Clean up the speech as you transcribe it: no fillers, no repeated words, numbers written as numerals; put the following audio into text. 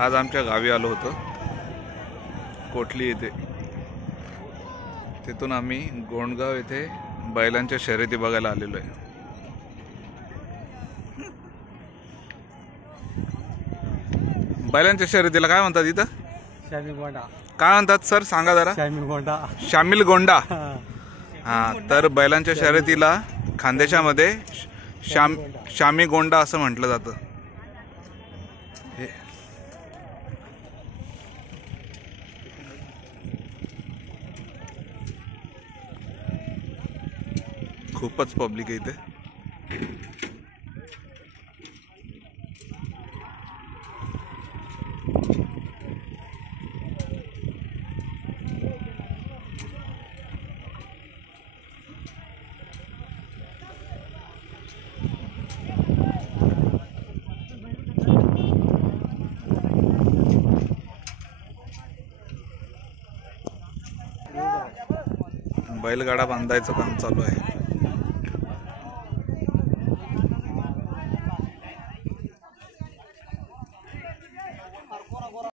आज आमच्या गावी आलो होतो कोटली येथे। तिथून आम्ही गोंडगाव येथे बैलांच्या शर्यती बघायला आलेलो आहे। बैलांच्या शर्यतीला काय म्हणतात इथं? शामिल गोंडा। काय म्हणतात सर, सांगा जरा। शामिल गोंडा। शामिल गोंडा। हा, तर बैलांच्या शर्यतीला खानदेशामध्ये शामी गोंडा असं म्हटलं जातं। खूपच पब्लिक आहे इथे। बैलगाडा बांधायचं काम चालू आहे।